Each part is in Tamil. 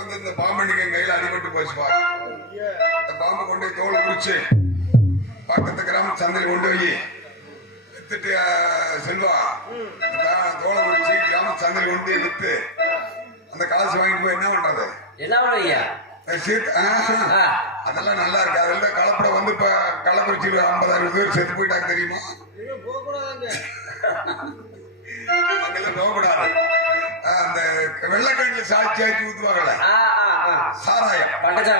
வந்து இந்த பாம்பு கையில அடிபட்டு போச்சுப்பா. இந்த பாம்பு கொண்டு போய் தோல் உரிச்சு பக்கத்து கிராம சந்தையில் கொண்டு போய் வித்துட்டு செல்வா தோலை உரிச்சு கிராம சந்தையில் கொண்டு போய் வித்து அந்த காசு வாங்கிட்டு போய் என்ன பண்றது? அதெல்லாம் நல்லா இருக்கு. அதெல்லாம் கலப்பட வந்து இப்ப கள்ளக்குறிச்சியில் 50,000 பேர் செத்து போயிட்டாங்க தெரியுமா? அங்கெல்லாம் போகக்கூடாது. அந்த வெள்ளக்கண்ணில சாட்சி ஆக்கி ஊத்துவாங்கல்ல சாராயம், அது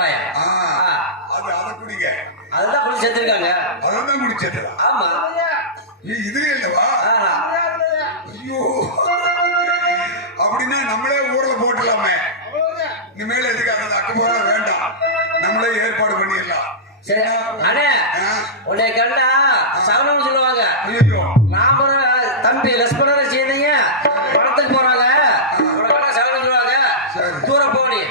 அதை குடிங்க. அதுதான் குடி சேர்த்திருக்காங்க. அதான் குடி சேர்த்துடா. ஆமா இது இல்லவா? ஐயோ, அப்படின்னா நம்மளே ஊர்ல போட்டுலாமே. இனிமேல எதுக்கு அந்த அக்க போற வேண்டாம், நம்மளே ஏற்பாடு பண்ணிடலாம். சரி அண்ணே, உன்னை கண்டா சகனம் சொல்லுவாங்க. நான் தம்பி லட்சுமண சேர்ந்தீங்க படத்துக்கு போறாங்க, சகனம் சொல்லுவாங்க. தூரம் போனி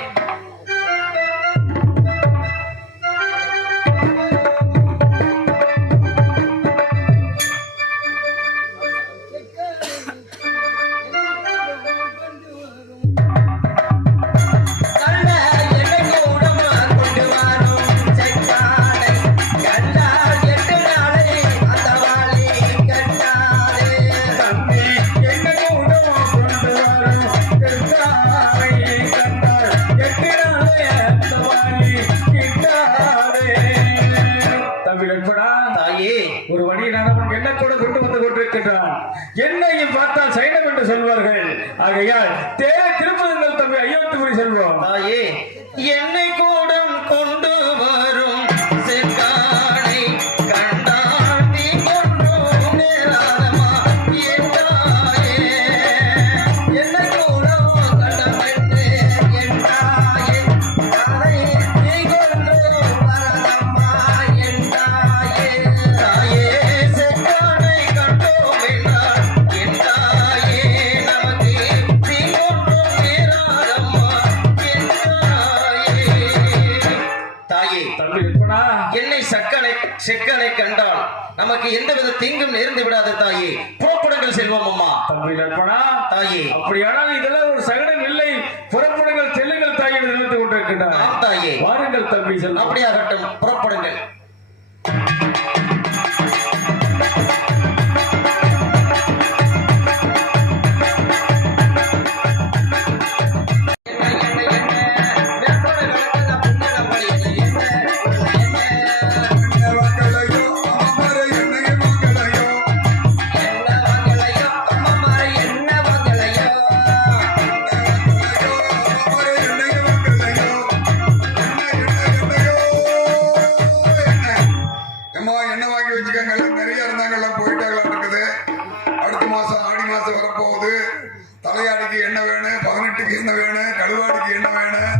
என்னையும் பார்த்தால் சைனம் என்று சொல்வார்கள். ஆகையால் தேரை திருப்பதங்கள் தம்பி ஐயோத்துக்குடி செல்வோம். தாயே, என்னை கூடம் கொண்டு வரும் செக்கானை கண்டால் நீ கொன்றும் நேராதமா என்றாயே. என்னை கூடம் கண்டமென்று என்றாயே, அதை நீ கொன்றும் வரதம்மா என்றாயே. தாயே, செக்கானை கண்டோம் என்றால் என்றாயே, நமக்கு நீ கொன்றும் நேராதம்மா என்றாயே. தாயே, என்னை செக்கனை கண்டால் நமக்கு எந்தவித தீங்கும் நேர்ந்து விடாத தாயே. புறப்படுங்கள் செல்வம் அம்மா. தம்பி நட்பனா தாயே, அப்படியானால் இதெல்லாம் ஒரு சகனம் இல்லை. புறப்படுங்கள் செல்லுங்கள் தாயை நிறுத்திக் கொண்டிருக்கின்றார். தாயே, வாருங்கள் தம்பி செல்வம். அப்படியாகட்டும், புறப்படுங்கள். தலையாடிக்கு என்ன வேணும், 18க்கு என்ன வேணும், கழுவாடிக்கு என்ன வேணும்,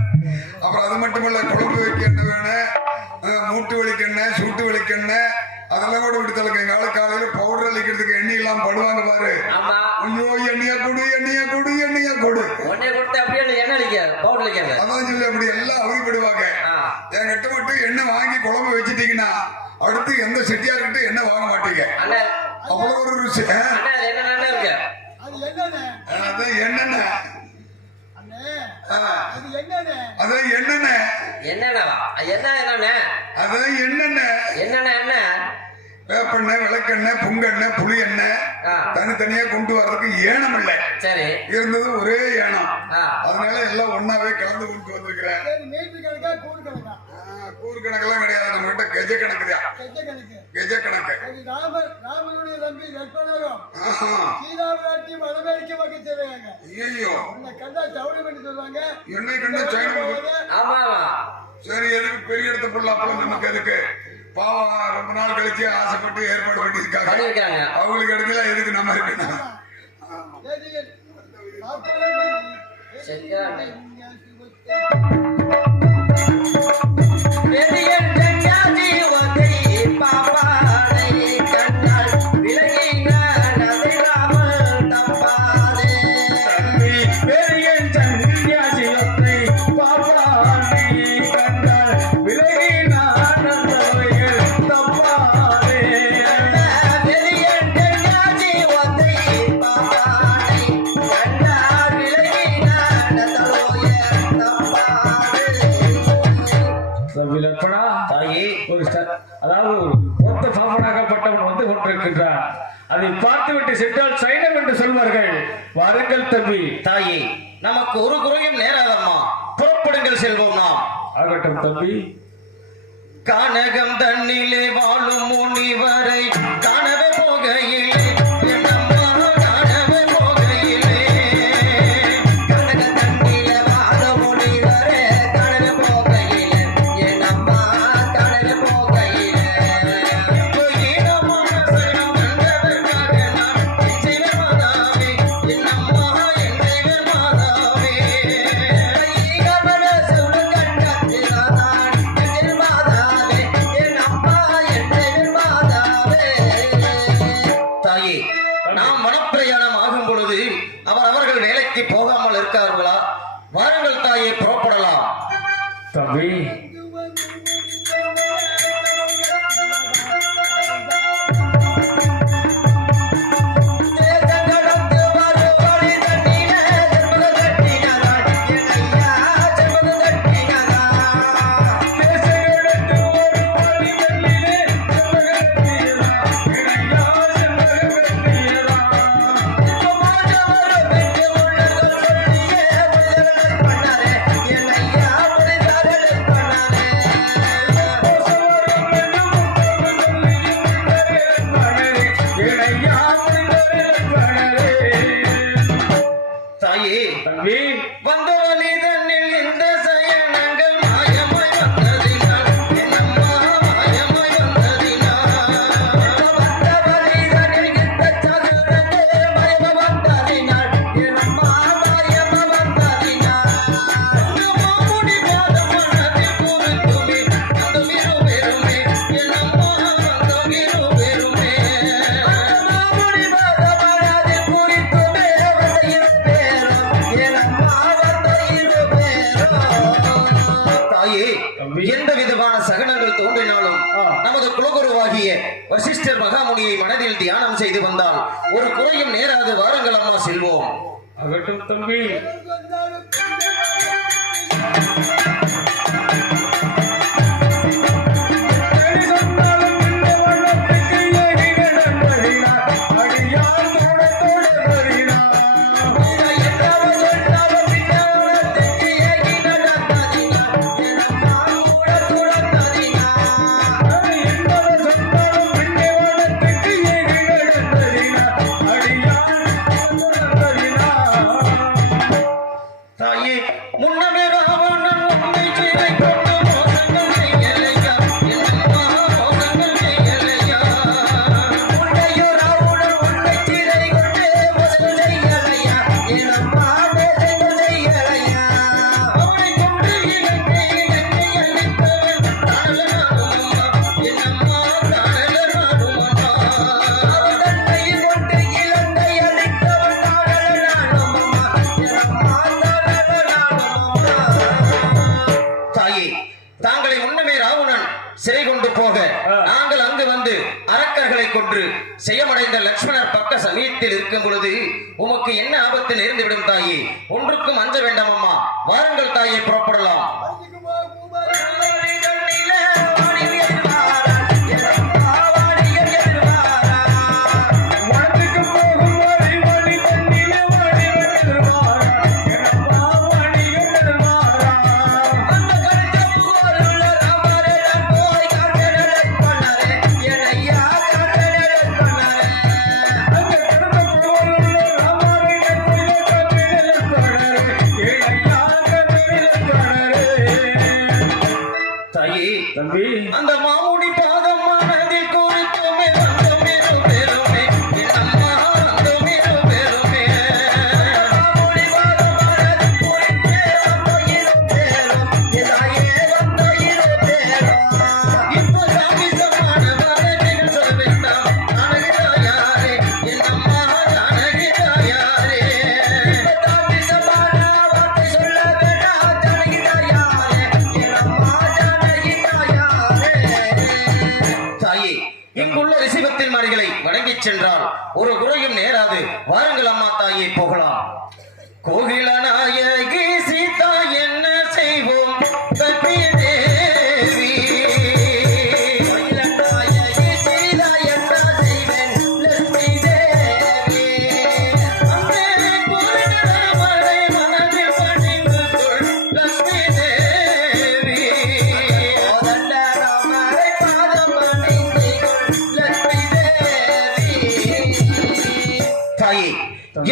அப்புறம் அது மட்டுமல்ல குழம்பு வைக்க என்ன வேணும், மூட்டு வலிக்கு என்ன, சூட்டு வலிக்கு என்ன, அதெல்லாம் கூட விடுத்தலுக்கு. எங்க காலையில பவுடர் அளிக்கிறதுக்கு எண்ணெய் எல்லாம் படுவாங்க பாரு. ஐயோ, எண்ணெயா கொடு, எண்ணெயா கொடு, எண்ணெயா கொடு. அதான் சொல்லி அப்படி எல்லாம் அவதிப்படுவாங்க. என்கிட்ட மட்டும் எண்ணெய் வாங்கி குழம்பு வச்சுட்டீங்கன்னா அடுத்து எந்த செட்டியார்கிட்ட எண்ணெய் வாங்க மாட்டீங்க. அவ்வளவு ஒரு ருசி. அதான் என்னென்ன அதான் என்னென்ன என்னென்ன வேப்பெண்ணெய், விளக்கெண்ணெய், புங்கெண்ணெய், புளி எண்ணெய் தனித்தனியா கொண்டு வர்றதுக்கு ஏனம் இல்லை. சரி, இருந்தது ஒரே ஏனம். அதனால எல்லாம் ஒன்னாவே கலந்து கொண்டு வந்திருக்கிறேன். கூறு கணக்கெல்லாம் கிடையாது, நம்ம கிட்ட கெஜ கணக்கு தான். கெஜ கணக்கு. ஐயோ, என்னை கண்டா சரி, எதுக்கு பெரிய இடத்த பொருளாப்போ நமக்கு எதுக்கு? பாவம் ரொம்ப நாள் கழிச்சு ஆசைப்பட்டு ஏற்பாடு பண்ணியிருக்காங்க. அவங்களுக்கு இடத்துல எதுக்கு நம்ம இருக்கணும்? Oh, yeah. அதாவது ஒரு மொத்த பாவனாகப்பட்டவன் வந்து கொண்டிருக்கின்றான். அதை பார்த்துவிட்டு சென்றால் சைனம் என்று சொல்வார்கள். வாருங்கள் தம்பி. தாயே, நமக்கு ஒரு குறையும் நேராதம்மா, புறப்படுங்கள் செல்வோம் நாம். ஆகட்டும் தம்பி. கானகம் தன்னிலே வாழும் முனிவரை காணவே போகையிலே என்னம்மா காணவே போகையிலே கனகம் தன்னிலே வாழும் முனிவரை காணவே போகையிலே என்னம்மா காணவே போகையிலே ஈனமான சரணம் கண்டதற்காக நான் என் மாதாவே என்னம்மா என் தெய்வ மாதாவே ஈகமன சுடு கண்டத்தினான் என் மாதாவே என் அம்மா என் மாதாவே. தாயே, நாம் மனப்பிரயாணம் ஆகும் பொழுது அவர்கள் வேலைக்கு போகாமல் இருக்கார்களா? வாருங்கள் தாயே, புறப்படலாம். தம்பி. தேசங்கடந்து வரும் வழி தண்ணிலே செம்பக கட்டினதால் என் ஐயா செம்பக கட்டினதால் தேசங்கடந்து ஒரு வழி தண்ணிலே செம்பகத்தியலா, இணையா செம்பகத்தியலா. மாதவரும் பெற்று உள்ளங்கள் சொல்லியே புரிதல் பண்ணாரே என் ஐயா புரிதல் பண்ணாரே. கோசவரம் என்று முத்தம் சொல்லியும் கரேற்பானரே, இணையா புரிதலிற்பானரே. தாயே, தம்பி. வந்த வழி தன்னில் எந்த சயனங்கள் மாயமாய் வந்ததினால் என்னம்மா மாயமாய் வந்ததினால் வந்த வழிதனில் இந்த சதுரங்கே மயம வந்ததினால் என் அம்மா மயம வந்ததினால் அந்த மாமுனி பாதம் மனதில் பொருந்துமே அந்த பெருமே என்னம்மா அந்த பெருமே மாமுனி பாதமனதில் குறித்துமே வந்த இரு பேரும் என் அம்மா வந்த இரு பேரும். தாயே, எந்த விதமான சகனங்கள் தோன்றினாலும் நமது குலகுருவாகிய வசிஷ்டர் மகாமுனியை மனதில் தியானம் செய்து வந்தால் ஒரு குறையும் நேராது. வாருங்கள் அம்மா, செல்வோம். ஆகட்டும் தம்பி. தேடி சொன்னாலும் இந்த வண்ணத்துக்கு ஏறின நண்பரினார், அடியார் தோட தோட வருகிறார். என்னவோ சொன்னாலும் பின்னவனத்துக்கு ஏகி நடந்ததினால் என் அம்மா கூட துறந்ததினால் என்பதை சொன்னாலும் பின்னே வண்ணத்துக்கு ஏறின நண்பரினார், அடியார் தோட வருகிறார். தாயே, முன்னமே ராவணன் உன்னை சிறை கொண்டு மோசங்கள் செய்யலையா என்னம்மா மோசங்கள் செய்யலையா உன்னையுறவுடன் உன்னை சிறை கொண்டு மோசம் செய்யலையா என் அம்மா மோசம் செய்யலையா அவனை கொண்டு இலங்கை அளித்தவன் தாழலாடுமம்மா என்னம்மா தாழலாடுமம்மா அவன் தன்னையும் கொண்டு இலங்கை அளித்தவன் தாழலாடுமம்மா என் அம்மா தாழலாடுமம்மா. தாயே, தாங்களை முன்னமே ராவணன் சிறை கொண்டு போக நாங்கள் அங்கு வந்து அரக்கர்களை கொன்று செய்யமடைந்த லட்சுமணர் பக்க சமீபத்தில் இருக்கும் பொழுது உமக்கு என்ன ஆபத்து நேர்ந்துவிடும் தாயே? ஒன்றுக்கும் அஞ்ச வேண்டாம் அம்மா. வாருங்கள் தாயே, புறப்படலாம். கண்ணிலே வாடிய எதிர்வாரான் என் அம்மா வாடிய எதிர்வாரான் வனத்துக்கு போகும் வழி வழி தண்ணிலே வாடிகள் எதிர்வாரான், என்னம்மா வாடிகள் எதிர்வாரான். அந்த கருத்த புகழுள்ள ராமரிடம் போய் காட்டனரைப் பண்ணாரே என் ஐயா காட்டனரைப் பண்ணாரே. அந்த கடந்த புகழுள்ள ராமரிடம் போய் காட்டினில் இருப்பாரே, ஏழையா கண்ணில் இருப்பாரே. தாயே, தம்பி. அந்த மாமுனி பாதம் மனதில் குறித்துமே வந்தமே பெருமே என்னம்மா வந்தமே பெருமே மாமுனி வாதமானது குறித்தே வந்த இரு பேரும் இதாயே வந்த இரு பேரும். இப்போ சாமி சமான மகனிகள் சொல்ல வேண்டாம். அழகிதாயாரே என்னம்மா அழகிதாயாரே தாண்டி சமான வார்த்தை சொல்ல வேண்டாம் ஜனகிதாயாரே என் அம்மா ஜனகிதாயாரே. தாயே, இங்குள்ள ரிசிபத்தில் மாறிகளை வணங்கிச் சென்றால் ஒரு குறையும் நேராது. வாருங்கள் அம்மா தாயே, போகலாம். கோகில நாயகி சீதா என்ன செய்வோம் கட்டி தேவி கோயிலண்ட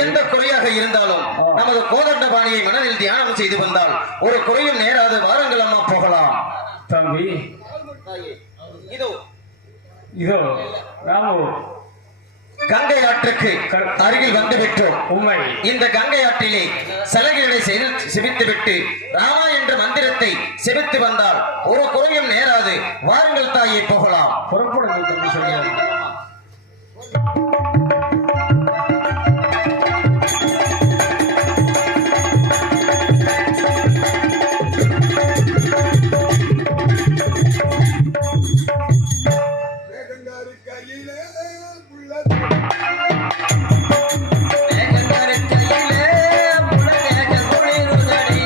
எந்த குறையாக இருந்தாலும் நமது கோதண்டபாணியை மனதில் தியானம் செய்து வந்தால் ஒரு குறையும் நேராது. வாருங்கள் அம்மா போகலாம். தம்பி இதோ இதோ ராமு கங்கை ஆற்றுக்கு அருகில் வந்து விட்டோம். உண்மை. இந்த கங்கை ஆற்றிலே சலகைகளை செபித்து விட்டு ராமா என்ற மந்திரத்தை செபித்து வந்தால் ஒரு குறையும் நேராது. வாருங்கள் தாயை போகலாம். புறப்படுங்கள் தம்பி சொல்லுங்கள். வேகங்காரி கையிலே புள்ள வேகங்காரி கையிலே புலதேக குளிருதடி.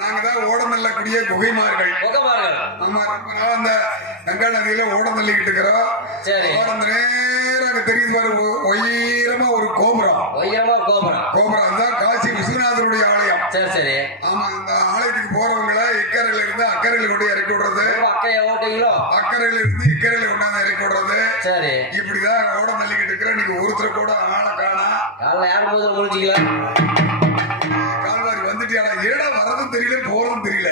நாங்கதான் ஓட நல்லக்கூடிய குகைமார்கள். ஆமா, ரொம்ப நாள் அந்த கங்கா நதியில ஓட தள்ளிக்கிட்டு இருக்கிறோம். ஓடம் நேரம் தெரியுது பாரு, உயரமா ஒரு கோபுரம். கோபுரம் தான் காசி விஸ்வநாதருடைய ஆலயம். ஆமா, அந்த ஆலயத்துக்கு போறவங்களை இக்கரையில இருந்து அக்கறையில கொண்டு இறக்கி விடுறது, அக்கறையில இருந்து இக்கரையில கொண்டாந்து இறக்கி விடுறது. இப்படிதான் ஓட தள்ளிக்கிட்டு இருக்கிற. நீங்க ஒருத்தர் கூட ஆளை காணா. கால்வாரி வந்துட்டியாடா? ஏடா வர்றதும் தெரியல போறதும் தெரியல.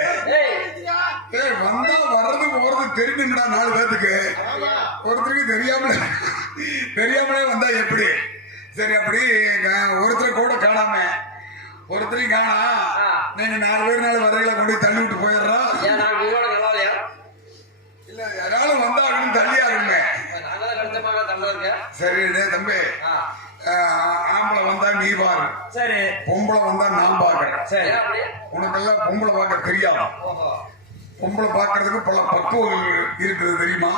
வந்தா வர்றது போறது தெரிஞ்சுங்கடா. 4 பேத்துக்கு ஒருத்தருக்கு தெரியாமலே வந்தா எப்படி? சரி, அப்படி ஒருத்தர் கூட காணாம ஒருத்தரையும் காணா. நீங்க 4 பேர் 4 வரையில கொண்டு தள்ளி விட்டு போயிடுறோம். இல்ல, யாராலும் வந்தாகணும், தள்ளி ஆகணுமே. சரி தம்பி, ஆம்பளை வந்தா நீ பாரு, பொம்பளை வந்தா நான் பாக்குறேன். உனக்கெல்லாம் பொம்பளை பார்க்க தெரியாது. பொம்பளை பார்க்கறதுக்கு பல பக்குவங்கள் இருக்குது தெரியுமா?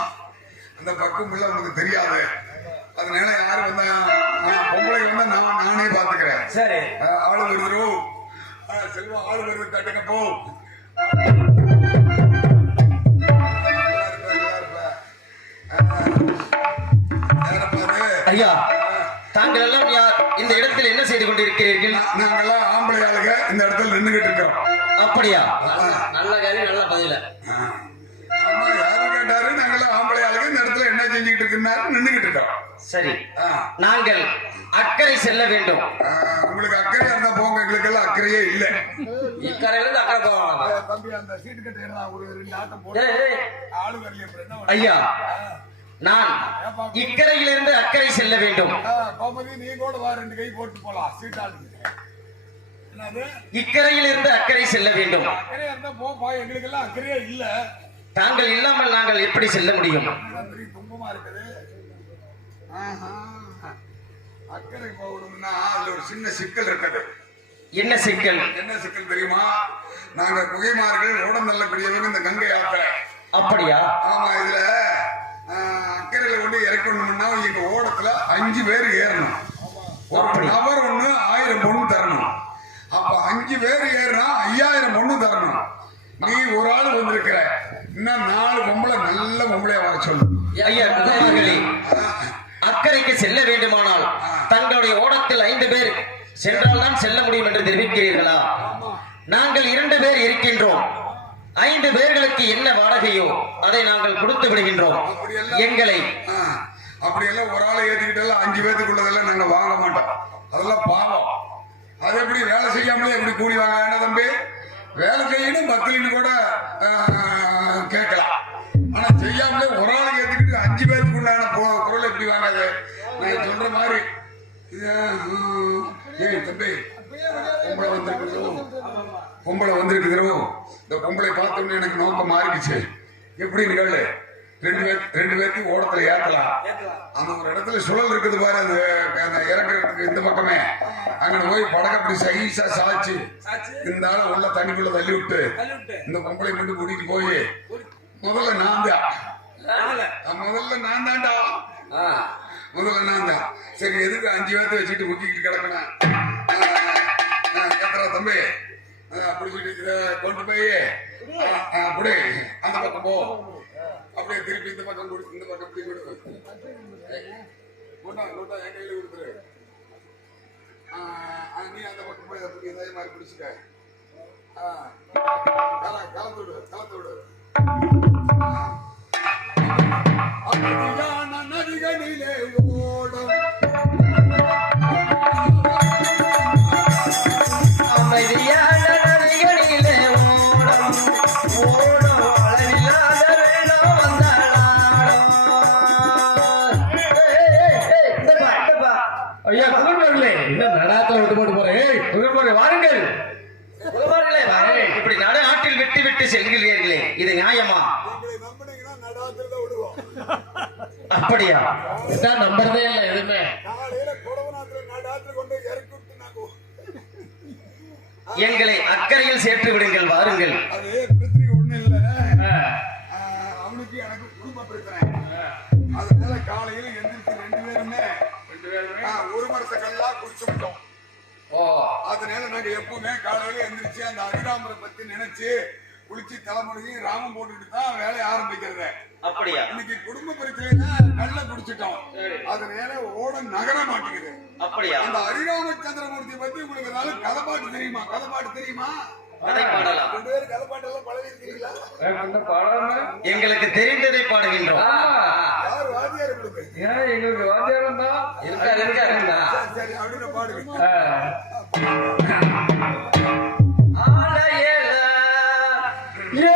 அந்த பக்குவம் எல்லாம் உனக்கு தெரியாது. அதனால யாரு வந்தா பொம்பளை வந்தா நானே பாத்துக்கிறேன். ஆளு வருது செல்வம், ஆளு வருது, கட்டுங்க போ. ஐயா, தாங்கள் எல்லாம் யார்? இந்த இடத்தில் என்ன செய்து கொண்டிருக்கிறீர்கள்? நாங்கெல்லாம் ஆம்பளை ஆளுங்க இந்த இடத்துல நின்றுகிட்டு இருக்கிறோம். அப்படியா? நல்ல கேள்வி, நல்ல பதில. ஆமா, யாரு கேட்டாரு? நாங்கெல்லாம் ஆம்பளை ஆளுங்க இந்த இடத்துல என்ன செஞ்சுக்கிட்டு இருக்கிறாரு, நின்றுகிட்டு இருக்கோம். சரி, நாங்கள் அக்கறை செல்ல வேண்டும். உங்களுக்கு அக்கறையா இருந்தா போங்க, எங்களுக்கு எல்லாம் அக்கறையே இல்ல. இக்கரையில இருந்து அக்கறை போவாங்க. தம்பி, அந்த சீட்டு கட்ட ஒரு 2 ஆட்டம் போட்டு ஆளு வரலையே. ஐயா, நான் இக்கரையிலிருந்து அக்கறை செல்ல வேண்டும். கோமதி, நீ கூட வா, 2 கை போட்டு போலாம். சீட் ஆளுங்க இக்கரையிலிருந்து அக்கறை செல்ல வேண்டும். அக்கறையா இருந்தா போப்பா, எங்களுக்கு எல்லாம் அக்கறையே இல்ல. தாங்கள் இல்லாமல் நாங்கள் எப்படி செல்ல முடியும்? துன்பமா இருக்குது. அக்கறை போகணும்னா அதுல ஒரு சின்ன சிக்கல் இருக்குது. என்ன சிக்கல்? என்ன சிக்கல் தெரியுமா? நாங்க குகைமார்கள் ஓடம் தள்ளக்கூடியவங்க இந்த கங்கை ஆற்றை. அப்படியா? ஆமா, இதுல அக்கறையில கொண்டு இறக்கணும்னா எங்க ஓடத்துல 5 பேர் ஏறணும். ஒரு நபர் ஒண்ணு 1000 பொண்ணு தரணும். அப்ப 5 பேர் ஏறினா 5000 பொண்ணு தரணும். நீ ஒரு ஆள் வந்திருக்கிற, இன்னும் 4 பொம்பளை நல்ல பொம்பளையா வர சொல்லு. ஐயா குமார்களே, அக்கறைக்கு செல்ல வேண்டுமானால் தங்களுடைய ஓடத்தில் 5 பேர் சென்றால் தான் செல்ல முடியும் என்று தெரிவிக்கிறீர்களா? நாங்கள் 2 பேர் இருக்கின்றோம். 5 பேர்களுக்கு என்ன வாடகையோ அதை நாங்கள் கொடுத்து விடுகின்றோம். எங்களை அப்படியெல்லாம் ஒரு ஆளை ஏற்றிக்கிட்டெல்லாம் 5 பேத்துக்குள்ளதெல்லாம் நாங்க வாங்க மாட்டோம். அதெல்லாம் பாவம். அது எப்படி வேலை செய்யாமலே எப்படி கூலி வாங்க வேண்டாம் தம்பி? வேலை செய்யணும் 10 கூட கேட்கலாம். ஆனா செய்யாமலே ஒரு ஆளை ஏற்றிக்கிட்டு 5 பேத்துக்குள்ளான பொருள் எப்படி வாங்காது? நான் சொல்ற மாதிரி தம்பி பொம்பளை வந்திருக்குதோ, இந்த பொம்பளை பார்த்தோன்னு எனக்கு நோக்கம் மாறிடுச்சு. எப்படி நிகழ்வு 2 பேர்த்தையும் ஓடத்துல ஏத்தலாம். அந்த ஒரு இடத்துல சுழல் இருக்குது பாரு, அந்த இறக்குறதுக்கு இந்த பக்கமே அங்க போய் படகப்படி சைஸா சாச்சு இந்த ஆள உள்ள தண்ணிக்குள்ள தள்ளி விட்டு இந்த பொம்பளை மட்டும் கூட்டிட்டு போய் முதல்ல நான் தான். சரி, எதுக்கு 5 பேர்த்த வச்சுட்டு முக்கிட்டு கிடக்கணும்? கேட்கறா தம்பி, பிடிச்சிட்டு கொண்டு போய் அப்படி அந்த பக்கம் போ, அப்படியே திருப்பி இந்த பக்கம் கொடுத்து இந்த பக்கம் இப்படி கொடுத்து என் கையில கொடுத்துரு. நீ அந்த பக்கம் போய் அப்படி இதே மாதிரி பிடிச்சிக்க. கலந்து விடு. நதிகளிலே ஓடும் அமைதியான நதிகளிலே ஓடும் அளவில்லாத வெள்ளம் வந்தாளாடும். ஐயா குகன்மார்களே, என்ன நடாத்துல விட்டு போட்டு போறேன்? குகன்மார்களே வாருங்கள். குகன்மார்களே வாருங்கள். இப்படி நடுநாட்டில் விட்டு விட்டு செல்கிறீர்களே, இது நியாயமா? அப்படியா? இதான் நம்புறதே இல்லை எதுவுமே. எங்களை அக்கறையில் சேர்த்து விடுங்கள், வாருங்கள். அது பிரச்சனை ஒண்ணு இல்ல, அவனுக்கு எனக்கு குடும்ப பிரச்சனை. அதனால காலையில எந்திரிச்சு 2 பேருமே ஒரு மரத்தை கல்லா குடிச்சுட்டோம். அதனால நாங்க எப்பவுமே காலையில எந்திரிச்சு அந்த அரிராமரை பத்தி நினைச்சு குளிச்சு தலைமுறையும் ராமம் போட்டுட்டு தான் வேலையை ஆரம்பிக்கிறது. அப்படியா? இன்னைக்கு குடும்ப பிரச்சனைனா கல்ல குடிச்சிட்டோம். அதனால ஓட நகர மாட்டேங்குது. அப்படியா? அந்த அரிராமச்சந்திரமூர்த்தி பத்தி உங்களுக்கு ஏதாவது கதை பாட்டு தெரியுமா? கதை பாடலாம். 2 பேரும் கதை பாட்டெல்லாம் பழகி இருக்கீங்களா? எங்களுக்கு தெரிந்ததை பாடுகின்றோம். யார் வாத்தியார் உங்களுக்கு? ஏன் எங்களுக்கு வாத்தியாரம் தான் இருக்காருங்களா? சரி, அப்படின்னு பாடுங்க. ஏ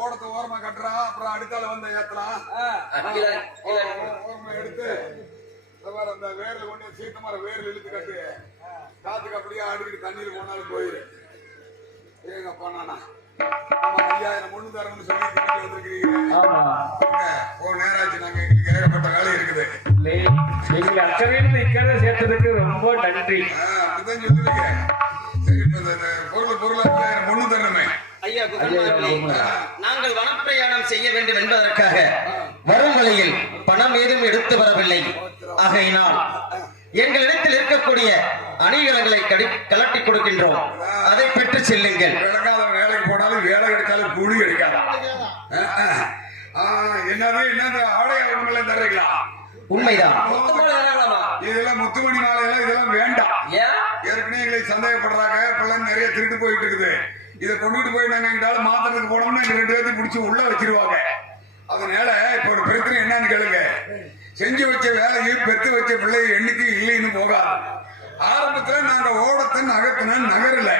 ஓடத்தை ஓரமா கட்டுறான், அப்புறம் அடுத்தால வந்து ஏத்தலாம். ஓரமா எடுத்து அந்த வேர்ல கொண்டு சீத்த மரம் வேர்ல இழுத்து கட்டு, காத்துக்கு அப்படியே ஆடிக்கிட்டு தண்ணீர் போனாலும் போயிரு. ஏங்க போனானா 5000 முன்னு தரம்னு சொல்லி திட்டு வந்திருக்கிறீங்க. நேராச்சு, நாங்க எங்களுக்கு ஏகப்பட்ட வேலை இருக்குது. எங்களை அக்கறையில் இக்கறை சேர்த்ததுக்கு ரொம்ப நன்றி. அப்படிதான் சொல்லிருக்கேன். சரி, பொருள் முன்னு தரணுமே. ஐயா குகன்மார்களே, நாங்கள் வனப்பிரயாணம் செய்ய வேண்டும் என்பதற்காக வரும் வழியில் பணம் ஏதும் எடுத்து வரவில்லை. ஆகையினால் எங்களிடத்தில் இருக்கக்கூடிய அணிகலங்களை கலட்டி கொடுக்கின்றோம், அதை பெற்று செல்லுங்கள். விளக்காத வேலைக்கு போனாலும் வேலை எடுத்தாலும் கூலி எடுக்காதா? என்னது ஆடை அவங்கள தர்றீங்களா? உண்மைதான். இதெல்லாம் முத்துமணி மாலை எல்லாம் இதெல்லாம் வேண்டாம். ஏற்கனவே எங்களை சந்தேகப்படுறாங்க, இப்பெல்லாம் நிறைய திருட்டு போயிட்டு இருக்குது. இதை கொண்டுட்டு போய் நாங்க எங்கிட்டாலும் மாத்திரத்துக்கு போனோம்னா 2 பேர்த்தையும் பிடிச்சி உள்ள வச்சிருவாங்க. அதனால இப்ப ஒரு பிரச்சனை என்னன்னு கேளுங்க. செஞ்சு வச்ச வேலையும் பெற்று வச்ச பிள்ளை எண்ணிக்கை இல்லைன்னு போகாது. ஆரம்பத்துல நாங்க ஓடத்தை நகரல.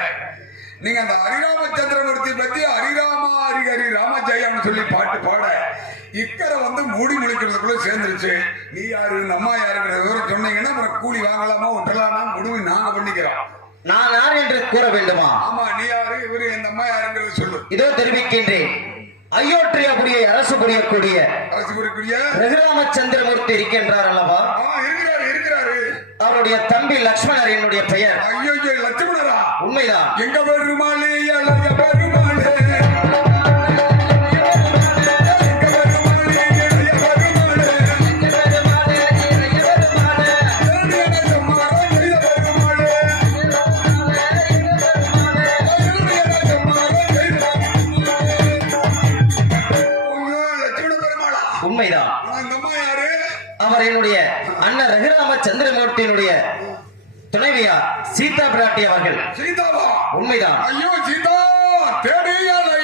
நீங்க அந்த ஹரிராமச்சந்திரமூர்த்தி பத்தி ஹரிராமா ஹரி ராமஜெயம்னு சொல்லி பாட்டு பாட இக்கரை வந்து மூடி முழிக்கிறதுக்குள்ள சேர்ந்துருச்சு. நீ யாரு நம்ம யாருங்கிற விவரம் சொன்னீங்கன்னா அப்புறம் கூலி வாங்கலாமா விட்டலாமா முடிவு நாங்க பண்ணிக்கிறோம். நான் யார் என்று கூற வேண்டுமா? ஆமா, நீ யாரு, இவரு இந்த அம்மா யாருங்கிறது சொல்லு. இதோ தெரிவிக்கின்றேன். அயோத்தியாபுரியை அரசு புரியக்கூடிய ரகுராமச்சந்திரமூர்த்தி இருக்கின்றார் அல்லவா? இருக்கிறாரு. அவருடைய தம்பி லட்சுமணர் என்னுடைய பெயர். ஐயோ, லட்சுமணரா? உண்மைதான். எங்க பெருமாளே, இளைய பெருமாளே, உண்மைதான். அவர் என்னுடைய அண்ணன் ரகுராமச்சந்திரமூர்த்தியினுடைய துணைவியார் சீதா பிராட்டி அவர்கள். சீதாவா? உண்மைதான். ஐயோ, சீதா தேடியாலே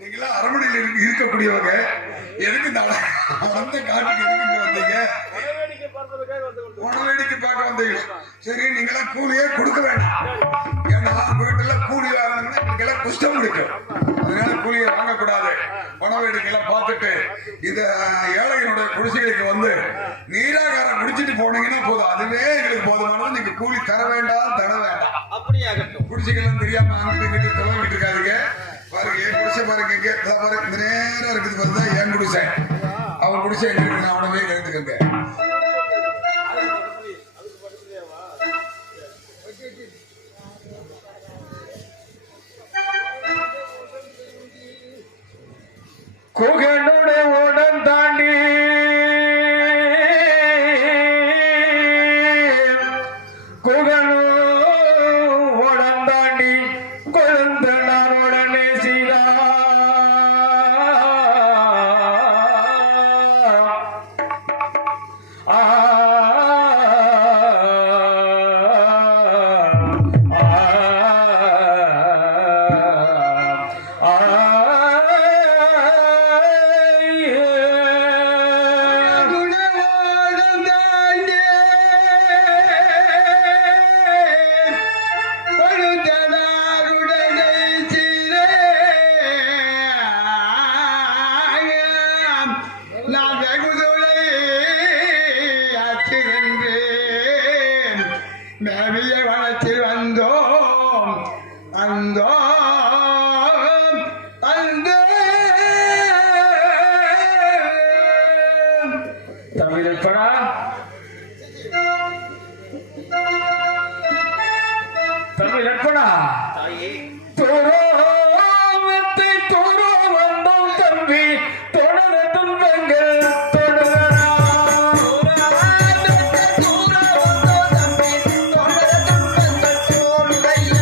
நீங்களா அரண்மனையில் இருக்கக்கூடியவங்க எதுக்கு அந்த காட்டுக்கு எதுக்கு வந்தீங்க? உணவேடிக்கை பார்க்க வந்தீங்க. சரி, நீங்களாம் கூலியே கொடுக்க வேண்டாம். ஏன்னா வீட்டுல கூலி வாங்கணும்னா எங்களுக்கு எல்லாம் குஷ்டம் பிடிக்கும். அதனால கூலியை வாங்கக்கூடாது. உணவேடிக்கைலாம் பார்த்துட்டு இந்த ஏழைகளுடைய குடிசைகளுக்கு வந்து நீராகாரம் குடிச்சிட்டு போனீங்கன்னா போதும். அதுவே எங்களுக்கு போதுமானது. நீங்க கூலி தர வேண்டாம், தர வேண்டாம். அப்படியாகட்டும். குடிசைகள் தெரியாம அங்கிட்டு இங்கிட்டு தொலைவிட்டு இருக்காதீங்க. பாருங்க, என் குடிசை பாருங்க, இங்க பாருங்க, இந்த நேரம் இருக்குது பாருங்க. என் குடிசை, அவன் குடிசை எங்க இருக்கு, அவனவே எழுதுக்கங்க. குகனுடைய ஓடம் தாண்டி குகனு ஓடம் தாண்டி கொழுந்தனாருடனே சீதா தமிழப்படா தமிழப்படா தோரோவத்தை தோரோ வந்தோம் தம்பி தொடர துன்பங்கள் தொடரா தூர வந்தோ தம்பி தொடர துன்பங்கள் தோல்வையா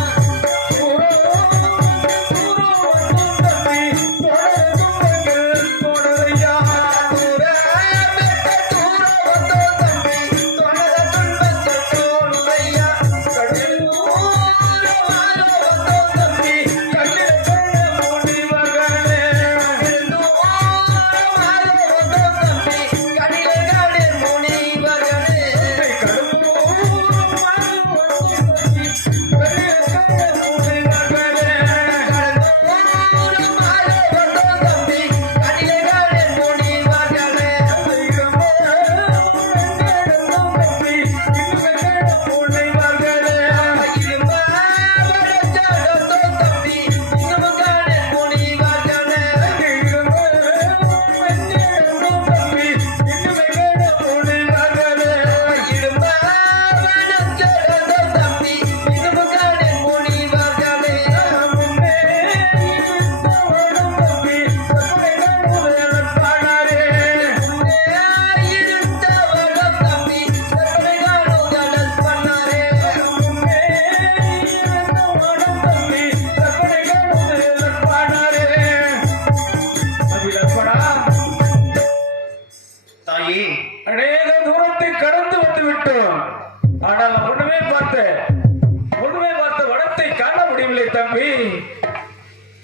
பார்த்த வனத்தை காண முடியவில்லை தம்பி.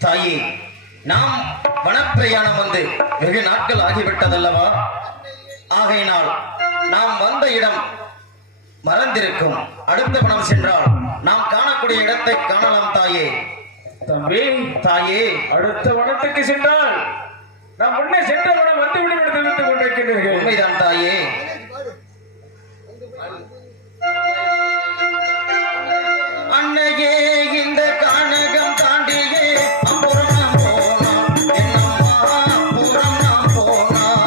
தாயே, நாம் வனப்பிரயாணம் வந்து வெகு நாட்கள் ஆகிவிட்டதல்லவா? ஆகையினால் நாம் வந்த இடம் மறந்திருக்கும். அடுத்த வனம் சென்றால் நாம் காணக்கூடிய இடத்தை காணலாம் தாயே. தம்பி, தாயே, அடுத்த வனத்துக்கு சென்றால் நாம் முன்னே சென்ற வனம் வந்து விடுவித்து தெரிவித்துக் கொண்டிருக்கின்றீர்கள். உண்மைதான் தாயே. அன்னையே, இந்த கானகம் தாண்டியே அப்புறம் நாம் போனோம். என்னம்மா அப்புறம் நாம் போனோம்.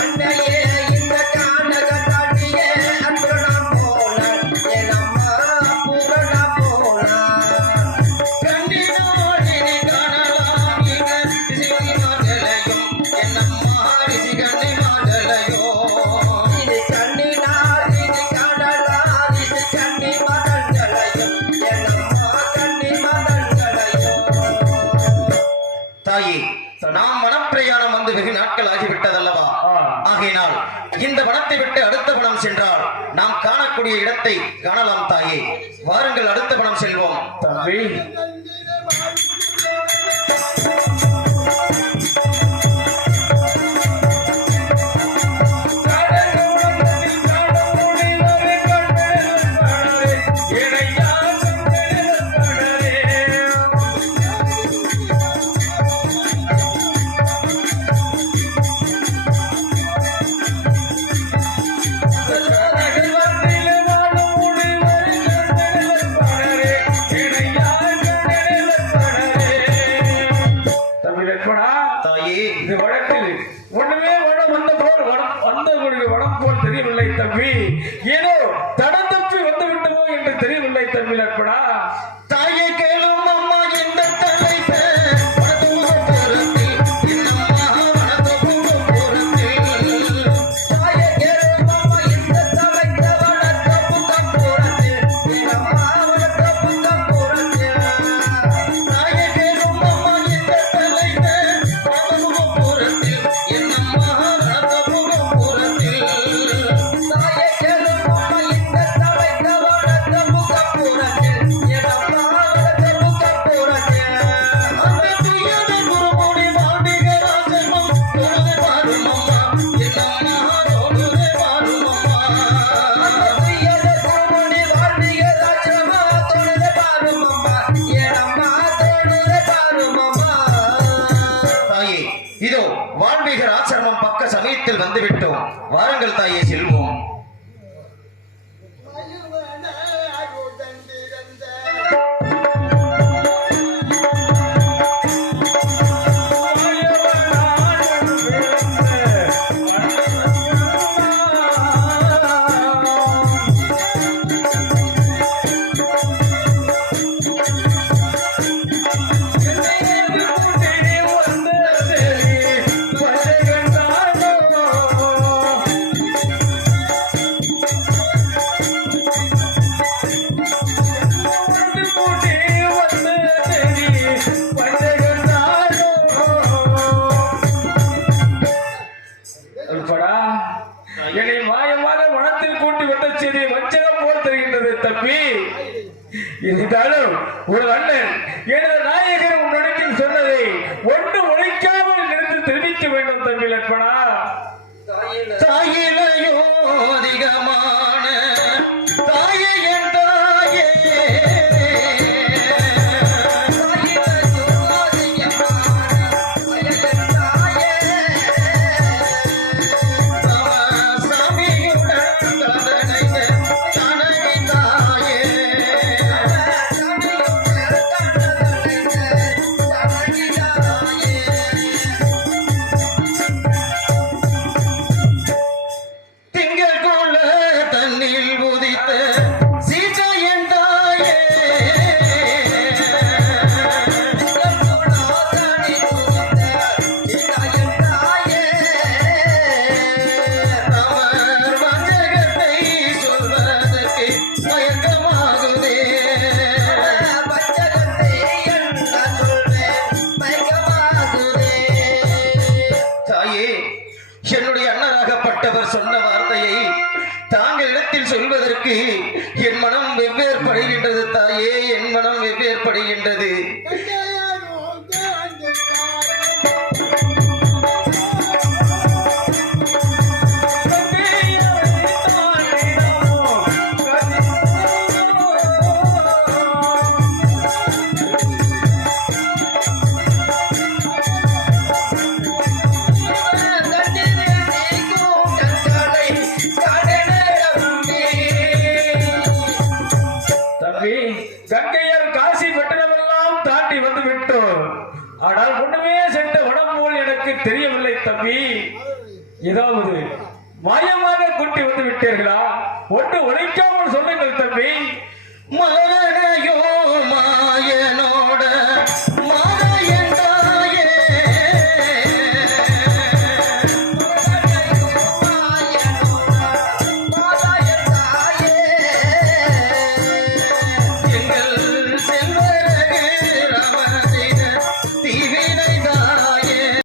அன்னையே இந்த கானகம் தாண்டியே அப்புறம் நாம் போனோம். என்னம்மா அப்புறம் நாம் போனோம். கண்டினோடு இனி காணலாம் இங்க ரிஷிகண்டி மாதலையும். என்னம்மா ரிஷிகண்டி மாதலையும். இது கண்ணினார் இது காணலாம் இது கண்ணி மதங்களையும். என்னம்மா கண்ணி மதங்களையும். தாயே, நாம் வனப்பிரயாணம் வந்து வெகு நாட்கள் ஆகிவிட்டதல்லவா? ஆகையினால் இந்த வனத்தை விட்டு அடுத்த வனம் சென்றால் நாம் காணக்கூடிய இடத்தை காணலாம் தாயே. வாருங்கள், அடுத்த வனம் செல்வோம். தம்பி, தம்பி லட்சுமணா, தாயே, இது வழக்கில் ஒண்ணுமே வடம் வந்த போல் வடம் போல் தெரியவில்லை தம்பி. ஏதோ தடம் தப்பி வந்து விட்டதோ என்று தெரியவில்லை தம்பி லட்சுமணா. தாயே கேளும் அம்மா இந்த தலைப்ப வனத்துக்கு பொருத்தில். என்னம்மா வனத்துக்கு பொருத்தில். தாயே கேளுமம்மா இந்த தலைத்த வனத்தப்பு கம்புறத்தில். என்னம்மா வனத்தப்பு கம்புறத்தில். தாயே கேளும் அம்மா இந்த தலைப்ப வனத்துக்கு பொருத்தில். என்னம்மா வனத்துக்கு பொருத்தில். தாயே கேளுமம்மா இந்த தலைத்த வனத்தப்பு கம்புறத்தில். என்னம்மா வனத்தப்பு கம்புறத்தில். அந்த துயர குருமுடி வாழ்விக ராஜமும் தொழுது பாரும் அம்மா. என்னம்மா தொழுது பாரும் அம்மா. துயர குருமுனி வாழ்விக ராஜமா தொழுது பாருமம்மா. என்னம்மா தொழுது பாருமம்மா. தாயே, இதோ வாழ்விகர் ஆசிரமம் பக்க சமயத்தில் வந்துவிட்டோம். வாருங்கள் தாயே, செல்வோம். அல்படா, என்னை மாயமான வனத்தில் கூட்டி வந்த செய்தி வஞ்சகம் போல் தெரிகின்றது தம்பி. இருந்தாலும் ஒரு அண்ணன் எனது நாயகர் உன்னிடத்தில் சொன்னதை ஒன்று உழைக்காமல் நினைத்து தெரிவிக்க வேண்டும் தம்பி லட்சுமணா. தாயிலையோ அதிகமான தாயே என் தாயே. சாமியுடன் கலந்தணைந்த கனவி தாயே. என் மனம் வெவ்வேறு படுகின்றது தாயே, என் மனம் வெவ்வேறு படுகின்றது. தம்பி, கங்கையர் காசி பட்டணமெல்லாம் தாண்டி வந்து விட்டோம். ஆனால் ஒண்ணுமே சென்ற வனம் போல் எனக்கு தெரியவில்லை தம்பி. ஏதாவது மாயமாக கூட்டி வந்து விட்டீர்களா? ஒன்று உழைக்காமல் சொல்லுங்கள் தம்பி. மலரணையோ